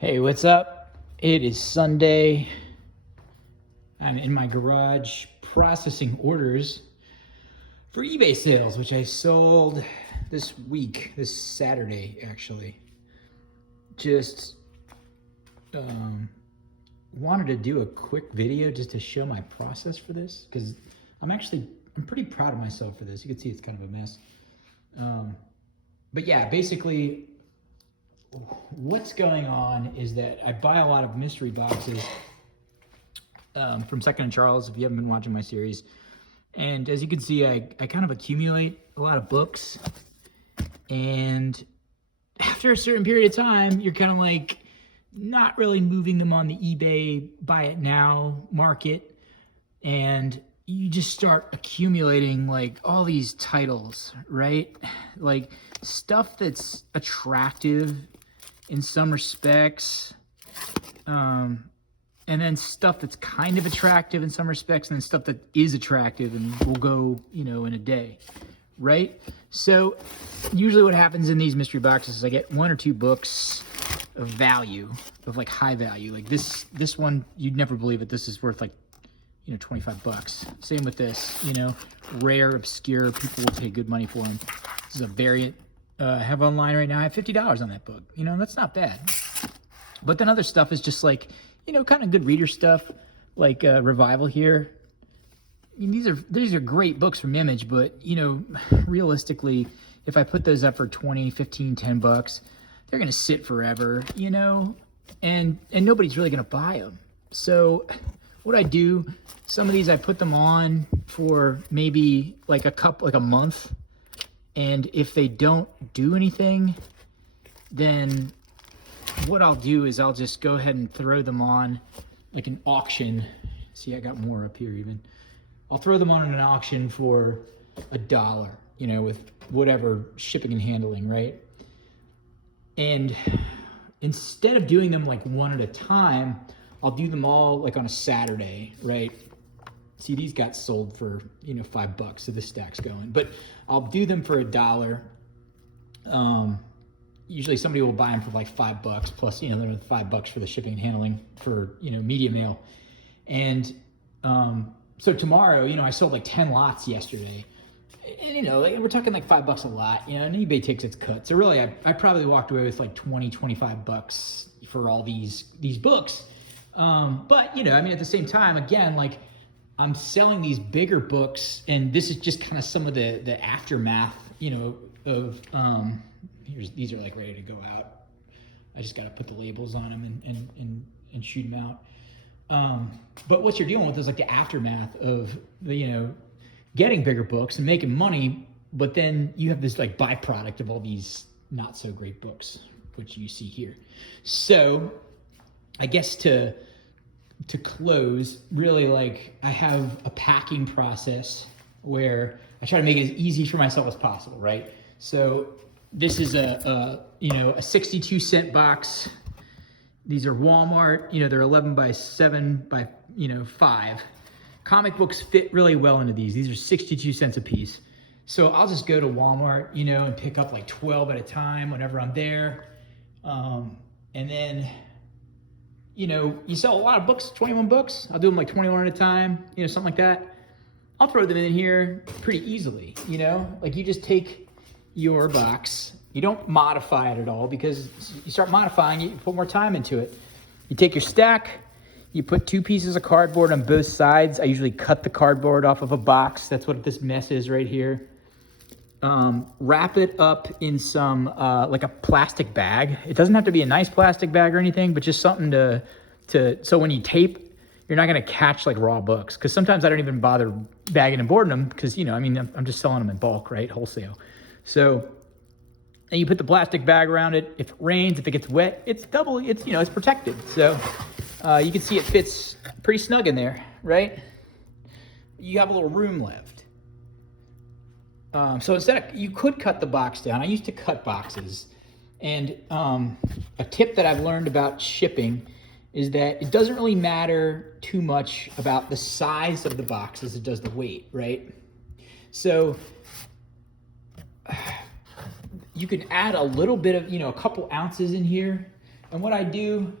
Hey, what's up? It is Sunday. I'm in my garage processing orders for eBay sales, which I sold this week, this Saturday, actually. Just wanted to do a quick video just to show my process for this because I'm pretty proud of myself for this. You can see it's kind of a mess. But yeah, basically, what's going on is that I buy a lot of mystery boxes from Second and Charles, if you haven't been watching my series. And as you can see, I kind of accumulate a lot of books. And after a certain period of time, you're kind of like not really moving them on the eBay buy it now market. And you just start accumulating like all these titles, right? Like stuff that's attractive in some respects, and then stuff that's kind of attractive in some respects, and then stuff that is attractive and will go, in a day, right? So usually what happens in these mystery boxes is I get one or two books of value, of like high value. Like this one, you'd never believe it. This is worth like, $25. Same with this, rare, obscure, people will pay good money for them. This is a variant. I have online right now. I have $50 on that book. That's not bad. But then other stuff is just like, kind of good reader stuff, like Revival here. These are great books from Image, but realistically, if I put those up for 20, 15, $10, they're gonna sit forever, and nobody's really gonna buy them. So what I do, some of these I put them on for maybe like a month. And if they don't do anything, then what I'll do is I'll just go ahead and throw them on like an auction. See, I got more up here even. I'll throw them on an auction for $1, with whatever shipping and handling, right? And instead of doing them like one at a time, I'll do them all like on a Saturday, right? See, these got sold for, $5, so this stack's going. But I'll do them for $1. Usually somebody will buy them for like $5 plus, they're $5 for the shipping and handling for, media mail. And so tomorrow, I sold like 10 lots yesterday. And, we're talking like $5 a lot, and eBay takes its cut. So really, I probably walked away with like $20-25 for all these books. But, at the same time, again, like, I'm selling these bigger books, and this is just kind of some of the aftermath, of, these are like ready to go out. I just got to put the labels on them and shoot them out. But what you're dealing with is like the aftermath of, getting bigger books and making money, but then you have this like byproduct of all these not so great books, which you see here. So I guess to close, really, like, I have a packing process where I try to make it as easy for myself as possible, right? So this is a 62-cent box. These are Walmart, they're 11 by 7 by, 5. Comic books fit really well into these. These are 62 cents a piece. So I'll just go to Walmart, and pick up like 12 at a time whenever I'm there. And then, you sell a lot of books, 21 books. I'll do them like 21 at a time, something like that. I'll throw them in here pretty easily, like you just take your box. You don't modify it at all, because you start modifying it, you put more time into it. You take your stack, you put 2 pieces of cardboard on both sides. I usually cut the cardboard off of a box. That's what this mess is right here. Wrap it up in some, like a plastic bag. It doesn't have to be a nice plastic bag or anything, but just something so when you tape, you're not going to catch like raw books. Cause sometimes I don't even bother bagging and boarding them because, I'm just selling them in bulk, right? Wholesale. So then you put the plastic bag around it. If it rains, if it gets wet, it's protected. So, you can see it fits pretty snug in there, right? You have a little room left. So you could cut the box down. I used to cut boxes. And a tip that I've learned about shipping is that it doesn't really matter too much about the size of the box as it does the weight, right? So you can add a little bit of, a couple ounces in here And what I do,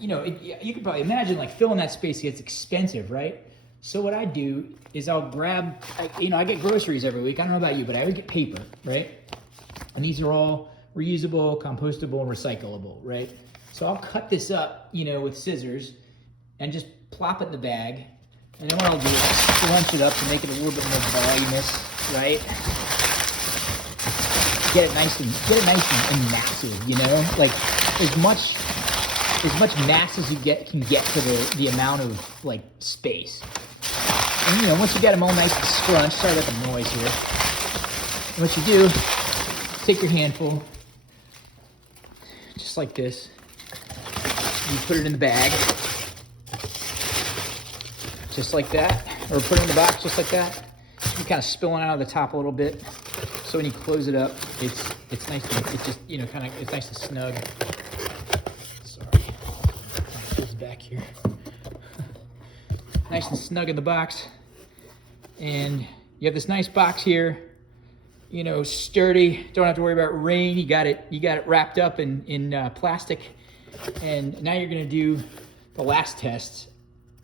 you know, you can probably imagine like filling that space gets expensive, right? So what I do is I'll grab, you know, I get groceries every week. I don't know about you, but I would get paper, right? And these are all reusable, compostable, and recyclable, right? So I'll cut this up, you know, with scissors and just plop it in the bag. And then what I'll do is scrunch it up to make it a little bit more voluminous, right? Get it nice and massive, you know? Like as much mass as you can get for the amount of like space. And you know, once you get them all nice and scrunched, sorry about the noise here. And what you do, take your handful, just like this. You put it in the bag, just like that, or put it in the box just like that. You kind of spilling out of the top a little bit. So when you close it up, it's nice to, it's just, you know, kind of, it's nice and snug. Sorry, this back here. Nice and snug in the box. And you have this nice box here, you know, sturdy, don't have to worry about rain. You got it wrapped up in plastic. And now you're gonna do the last test.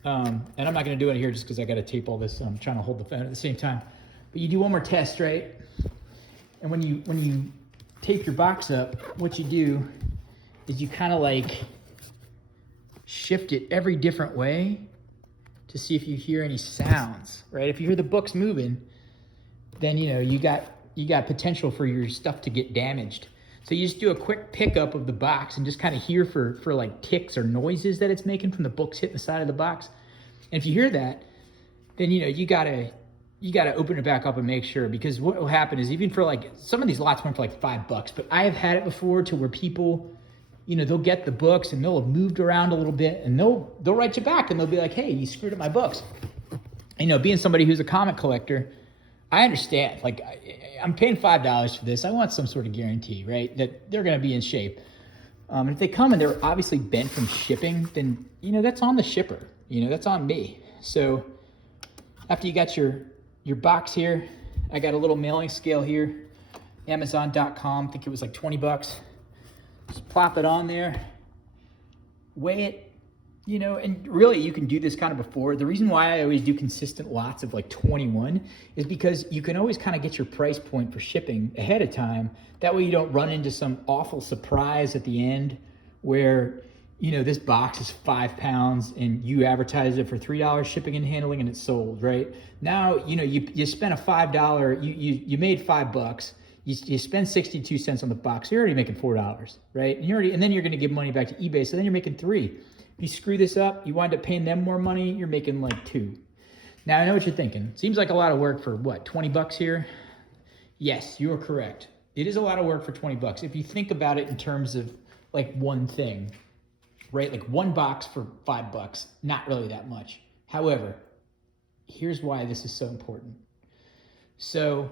And I'm not gonna do it here just because I gotta tape all this. I'm trying to hold the phone at the same time. But you do one more test, right? And when you tape your box up, what you do is you kind of like shift it every different way to see if you hear any sounds, right? If you hear the books moving, then you know you got potential for your stuff to get damaged. So you just do a quick pickup of the box and just kind of hear for like ticks or noises that it's making from the books hitting the side of the box. And if you hear that, then you know you gotta open it back up and make sure, because what will happen is even for like some of these lots went for like $5, but I have had it before to where people, you know, they'll get the books and they'll have moved around a little bit and they'll write you back and they'll be like, hey, you screwed up my books. You know, being somebody who's a comic collector, I understand. Like, I'm paying $5 for this. I want some sort of guarantee, right? That they're going to be in shape. And if they come and they're obviously bent from shipping, then, you know, that's on the shipper. You know, that's on me. So after you got your box here, I got a little mailing scale here, Amazon.com. I think it was like 20 bucks. Just plop it on there, weigh it, you know, and really you can do this kind of before. The reason why I always do consistent lots of like 21 is because you can always kind of get your price point for shipping ahead of time. That way you don't run into some awful surprise at the end where, you know, this box is 5 pounds and you advertise it for $3 shipping and handling and it's sold, right? Now, you know, you spent a $5, you made $5. You spend 62 cents on the box, you're already making $4, right? And then you're gonna give money back to eBay, so then you're making $3. If you screw this up, you wind up paying them more money, you're making like $2. Now I know what you're thinking. Seems like a lot of work for what, 20 bucks here? Yes, you're correct. It is a lot of work for 20 bucks. If you think about it in terms of like one thing, right? Like one box for $5, not really that much. However, here's why this is so important. So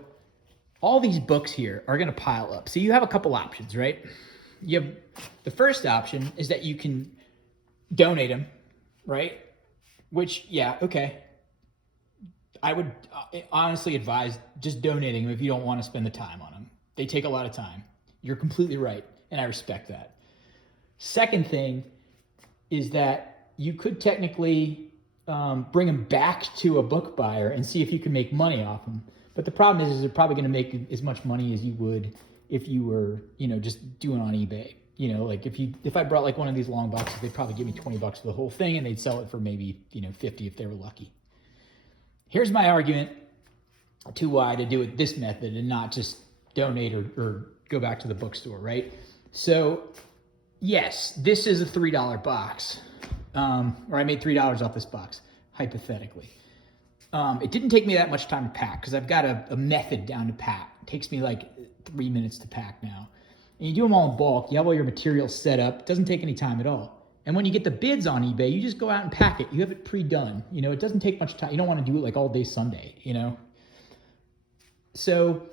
all these books here are gonna pile up. So you have a couple options, right? You have, the first option is that you can donate them, right? Which, yeah, okay. I would honestly advise just donating them if you don't wanna spend the time on them. They take a lot of time. You're completely right, and I respect that. Second thing is that you could technically bring them back to a book buyer and see if you can make money off them. But the problem is they're probably going to make as much money as you would if you were, you know, just doing on eBay. You know, like if I brought like one of these long boxes, they'd probably give me 20 bucks for the whole thing and they'd sell it for maybe, you know, 50 if they were lucky. Here's my argument to why to do it this method and not just donate or go back to the bookstore, right? So yes, this is a $3 box, or I made $3 off this box, hypothetically. It didn't take me that much time to pack because I've got a method down to pack. It takes me like 3 minutes to pack now. And you do them all in bulk. You have all your materials set up. It doesn't take any time at all. And when you get the bids on eBay, you just go out and pack it. You have it pre-done. You know, it doesn't take much time. You don't want to do it like all day Sunday, you know? So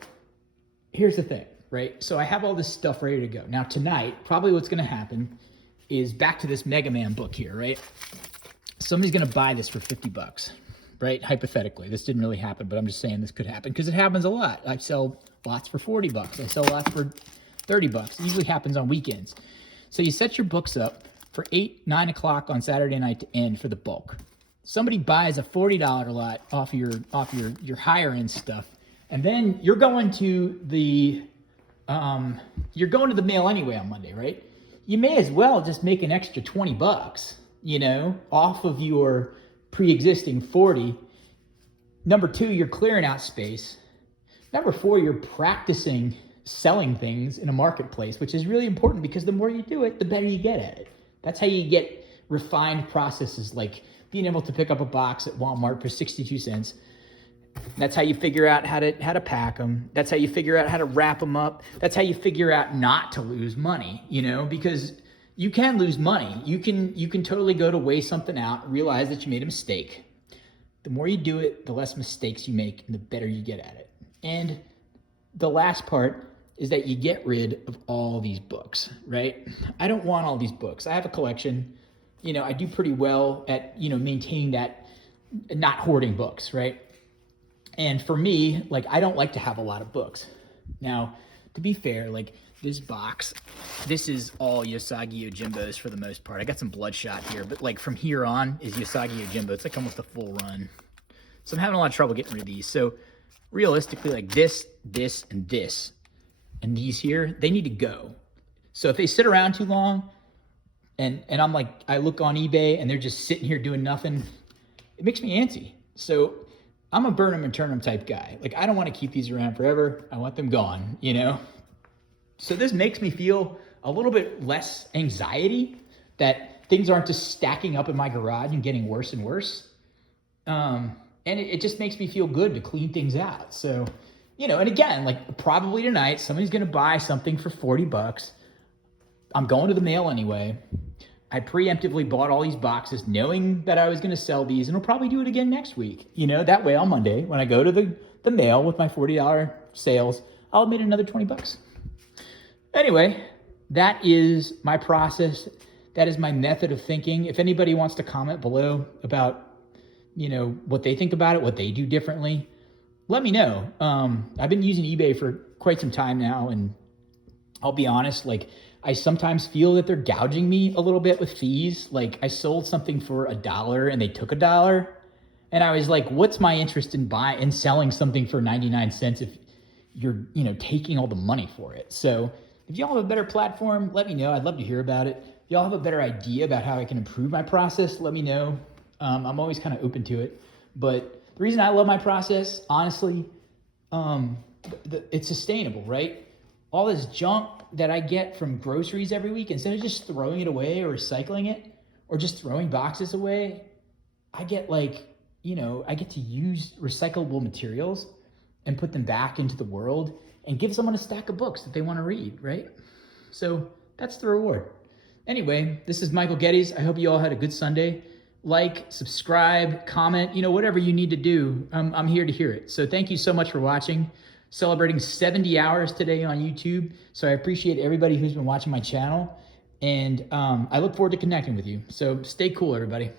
here's the thing, right? So I have all this stuff ready to go. Now tonight, probably what's going to happen is back to this Mega Man book here, right? Somebody's going to buy this for 50 bucks. Right? Hypothetically, this didn't really happen, but I'm just saying this could happen because it happens a lot. I sell lots for 40 bucks. I sell lots for 30 bucks. It usually happens on weekends. So you set your books up for 8, 9 o'clock on Saturday night to end for the bulk. Somebody buys a $40 lot off your higher end stuff, and then you're going to the mail anyway on Monday, right? You may as well just make an extra $20, off of your pre-existing 40. Number 2, you're clearing out space. Number 4, you're practicing selling things in a marketplace, which is really important because the more you do it, the better you get at it. That's how you get refined processes like being able to pick up a box at Walmart for 62 cents. That's how you figure out how to pack them. That's how you figure out how to wrap them up. That's how you figure out not to lose money, because you can lose money. You can totally go to weigh something out, realize that you made a mistake. The more you do it, the less mistakes you make and the better you get at it. And the last part is that you get rid of all these books, right? I don't want all these books. I have a collection. I do pretty well at, maintaining that, not hoarding books, right? And for me, I don't like to have a lot of books. Now, to be fair, this box, this is all Yosagi Yojimbos for the most part. I got some Bloodshot here, but from here on is Yosagi Yojimbo. It's almost a full run. So I'm having a lot of trouble getting rid of these. So realistically, this, and this, and these here, they need to go. So if they sit around too long, and I look on eBay and they're just sitting here doing nothing, it makes me antsy. So I'm a burn them and turn them type guy. I don't want to keep these around forever. I want them gone, So this makes me feel a little bit less anxiety that things aren't just stacking up in my garage and getting worse and worse. And it just makes me feel good to clean things out. So, and again, probably tonight, somebody's going to buy something for $40. I'm going to the mail anyway. I preemptively bought all these boxes knowing that I was going to sell these, and I'll probably do it again next week. That way on Monday, when I go to the mail with my $40 sales, I'll have made another $20. Anyway, that is my process. That is my method of thinking. If anybody wants to comment below about, what they think about it, what they do differently, let me know. I've been using eBay for quite some time now, and I'll be honest, I sometimes feel that they're gouging me a little bit with fees. I sold something for $1 and they took $1. And I was like, what's my interest in selling something for 99 cents if you're, taking all the money for it? So if y'all have a better platform, let me know. I'd love to hear about it. If y'all have a better idea about how I can improve my process, let me know. I'm always kind of open to it. But the reason I love my process, honestly, it's sustainable, right? All this junk that I get from groceries every week, instead of just throwing it away or recycling it or just throwing boxes away, I get I get to use recyclable materials and put them back into the world and give someone a stack of books that they want to read, right? So that's the reward. Anyway, this is Michael Geddes. I hope you all had a good Sunday. Subscribe, comment, whatever you need to do. I'm here to hear it. So thank you so much for watching. Celebrating 70 hours today on YouTube. So I appreciate everybody who's been watching my channel. And I look forward to connecting with you. So stay cool, everybody.